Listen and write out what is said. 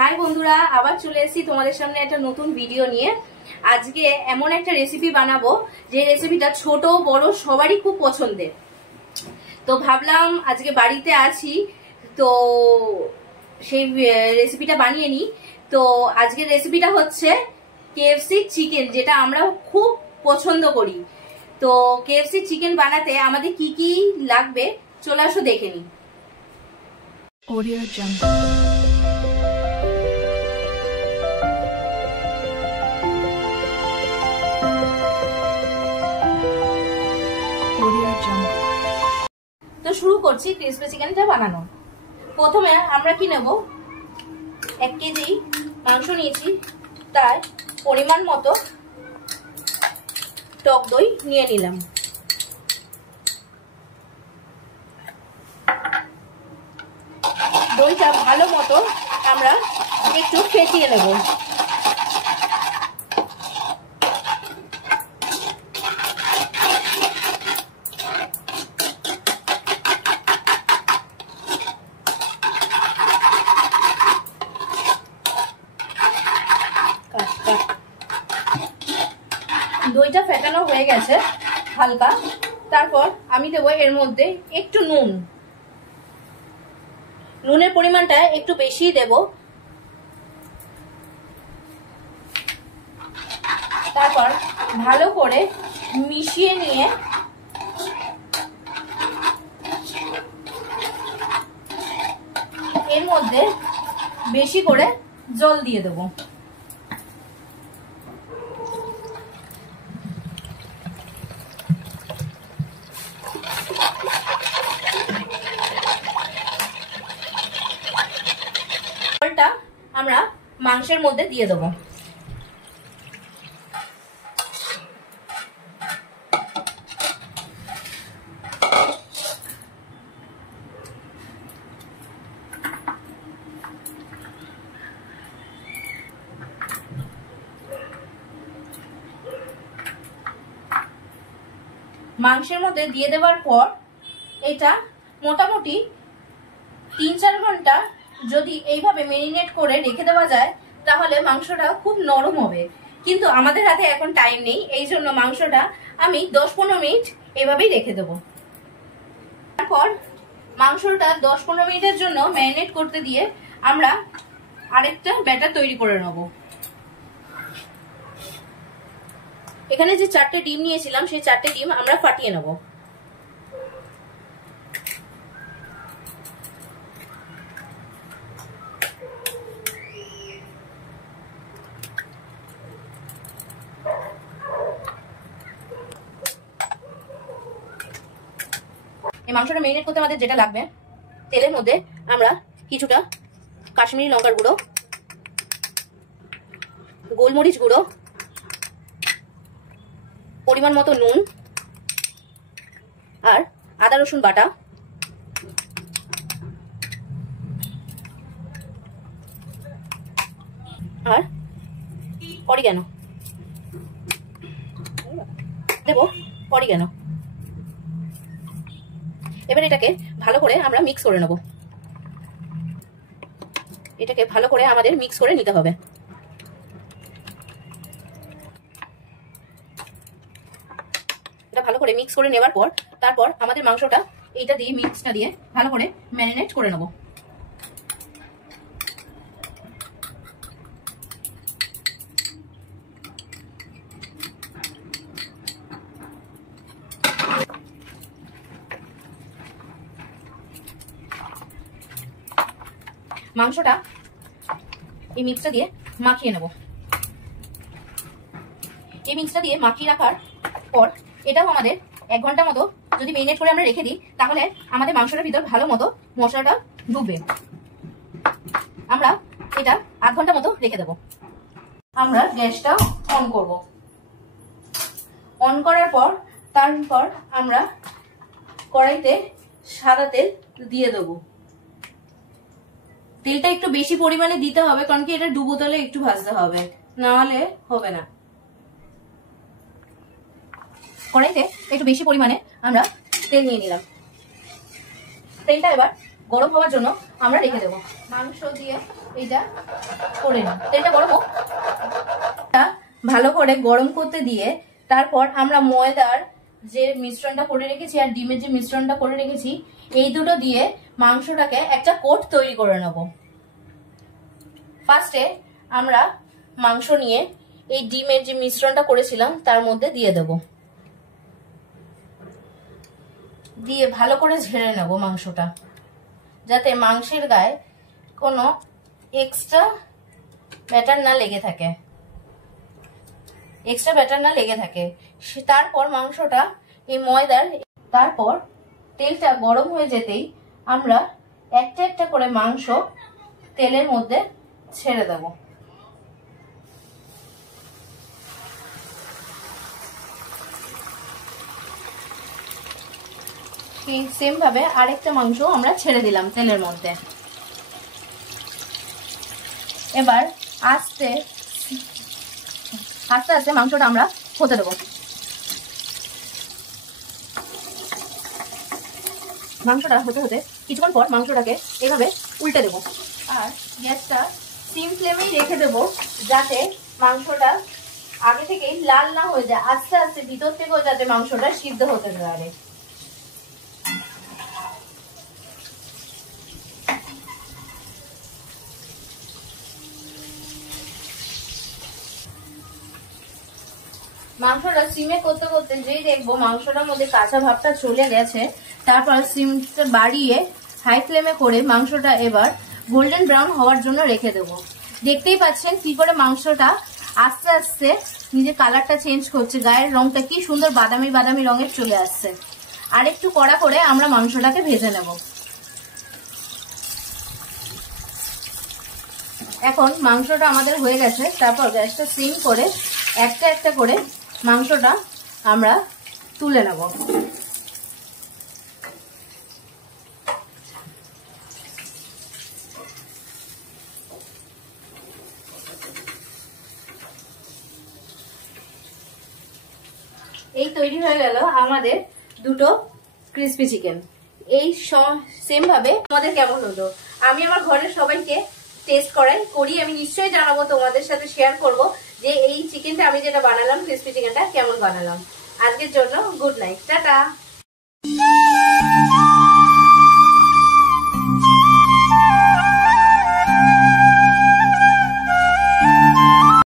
High বন্ধুরা, আবার চলে এসেছি তোমাদের সামনে একটা নতুন ভিডিও নিয়ে। আজকে এমন একটা রেসিপি বানাবো যে রেসিপিটা ছোট বড় সবারই খুব পছন্দের। তো ভাবলাম আজকে বাড়িতে আছি তো সেই রেসিপিটা বানিয়ে নিই। তো আজকের রেসিপিটা হচ্ছে KFC চিকেন, যেটা আমরা খুব পছন্দ করি। তো KFC চিকেন বানাতে আমাদের কি কি লাগবে চলে আসো দেখে নিই। Audio Jungle. তো শুরু করছি ক্রিসপি চিকেনটা বানানো। প্রথমে আমরা কি নেব, 1 কেজি মাংস নিয়েছি, তার পরিমাণ মতো টক দই নিয়ে নিলাম। দইটা ভালো মতো আমরা একটু ফেটিয়ে নেব। দইটা ফেটানো হয়ে গেছে হালকা। তারপর আমি দেবো এর মধ্যে একটু নুন। নুনের পরিমাণটা একটু বেশি দেব। তারপর ভালো করে মিশিয়ে নিয়ে এর মধ্যে বেশি করে জল দিয়ে দেবো। জলটা আমরা মাংসের মধ্যে দিয়ে দেবো। মাংসের মধ্যে দিয়ে দেওয়ার পর এটা মোটামুটি 3-4 ঘন্টা যদি এইভাবে মেরিনেট করে রেখে দেওয়া যায় তাহলে মাংসটা খুব নরম হবে। কিন্তু আমাদের হাতে এখন টাইম নেই, এই জন্য মাংসটা আমি 10-15 মিনিট এভাবেই রেখে দেবো। তারপর মাংসটা 10-15 মিনিটের জন্য ম্যারিনেট করতে দিয়ে আমরা আরেকটা ব্যাটার তৈরি করে নেব। এখানে যে 4টে ডিম নিয়েছিলাম সেই 4টে ডিম আমরা ফাটিয়ে নেব। এই মাংসটা মেরিনেট করতে আমাদের যেটা লাগবে, তেলের মধ্যে আমরা কিছুটা কাশ্মীরি লঙ্কার গুঁড়ো, গোলমরিচ গুঁড়ো, পরিমাণ মতো নুন আর আদা রসুন বাটা, আর অরিগ্যানো দেব। অরিগ্যানো এবার এটাকে ভালো করে আমরা মিক্স করে নেব। এটাকে ভালো করে আমাদের মিক্স করে নিতে হবে। এটা ভালো করে মিক্স করে নেবার পর তারপর আমাদের মাংসটা এইটা দিয়ে মিক্সটা দিয়ে ভালো করে ম্যারিনেট করে নেব। মাংসটা এই মিক্সটা দিয়ে মাখিয়ে নেব। এই মিক্সটা দিয়ে মাখিয়ে রাখার পর এটাও আমাদের 1 ঘন্টা মতো যদি মেরিনেট করে আমরা রেখে দিই তাহলে আমাদের মাংসটার ভিতর ভালো মতো মশলাটা ঢুকবে। আমরা এটা 8 ঘন্টা মতো রেখে দেব। আমরা গ্যাসটা অন করব। অন করার পর তারপর আমরা কড়াইতে সাদা তেল দিয়ে দেবো। তেলটা একটু বেশি পরিমাণে দিতে হবে, কারণ কি এটা ডুবো তেলে একটু ভাজতে হবে, না হলে হবে না। কড়াইতে একটু বেশি পরিমাণে আমরা তেল নিয়ে নিলাম। তেলটা এবার গরম হওয়ার জন্য আমরা রেখে দেবো। মাংস দিয়ে এইটা করে নিই। তেলটা গরম হোক, ভালো করে গরম করতে দিয়ে তারপর আমরা ময়দার যে মিশ্রণটা করে রেখেছি আর ডিমের যে মিশ্রণটা করে রেখেছি এই দুটো দিয়ে মাংসটাকে একটা কোট তৈরি করে নেব। ফার্স্টে আমরা মাংস নিয়ে এই ডিমের যে মিশ্রণটা করেছিলাম তার মধ্যে দিয়ে দেব, দিয়ে ভালো করে ঝেড়ে নেব মাংসটা, যাতে মাংসের গায়ে কোনো এক্সট্রা ব্যাটার না লেগে থাকে, তারপর মাংসটা এই ময়দার, তারপর তেলটা গরম হয়ে যেতেই আমরা একটা একটা করে মাংস তেলের মধ্যে ছেড়ে দেব। সেম ভাবে আরেকটা মাংস আমরা ছেড়ে দিলাম তেলের মধ্যে। এবার আস্তে আস্তে মাংসটা আমরা হতে দেবো। মাংসটা হতে হতে কিছুক্ষণ পর মাংসটাকে এভাবে উল্টে দেবো আর গ্যাসটা সিম ফ্লেমেই রেখে দেবো, যাতে মাংসটা আগে থেকেই লাল না হয়ে যায়, আস্তে আস্তে ভিতর থেকেও যাতে মাংসটা সিদ্ধ হতে পারে। মাংসটা সিমে করতে করতে যেই দেখবো মাংসটার মধ্যে কাঁচা ভাবটা চলে গেছে, তারপর সিমটা বাড়িয়ে হাই ফ্লেমে করে মাংসটা এবার গোল্ডেন ব্রাউন হওয়ার জন্য রেখে দেবো। দেখতেই পাচ্ছেন কি করে মাংসটা আস্তে আস্তে নিজের কালারটা চেঞ্জ করছে, গায়ের রংটা কি সুন্দর বাদামি বাদামি রঙের চলে আসছে। আর একটু কড়া করে আমরা মাংসটাকে ভেজে নেব। এখন মাংসটা আমাদের হয়ে গেছে, তারপর গ্যাসটা সিম করে একটা একটা করে মাংসটা আমরা তুলে নেব। এই তৈরি হয়ে গেল আমাদের দুটো ক্রিসপি চিকেন। এই সেম ভাবে তোমাদের কেমন হলো আমি আমার ঘরের সবাইকে টেস্ট করি আমি নিশ্চয়ই জানাবো, তোমাদের সাথে শেয়ার করব যে এই চিকেনটা আমি যেটা বানালাম ক্রিসপি চিকেনটা কেমন বানালাম। আজকের জন্য গুড নাইট, টাটা।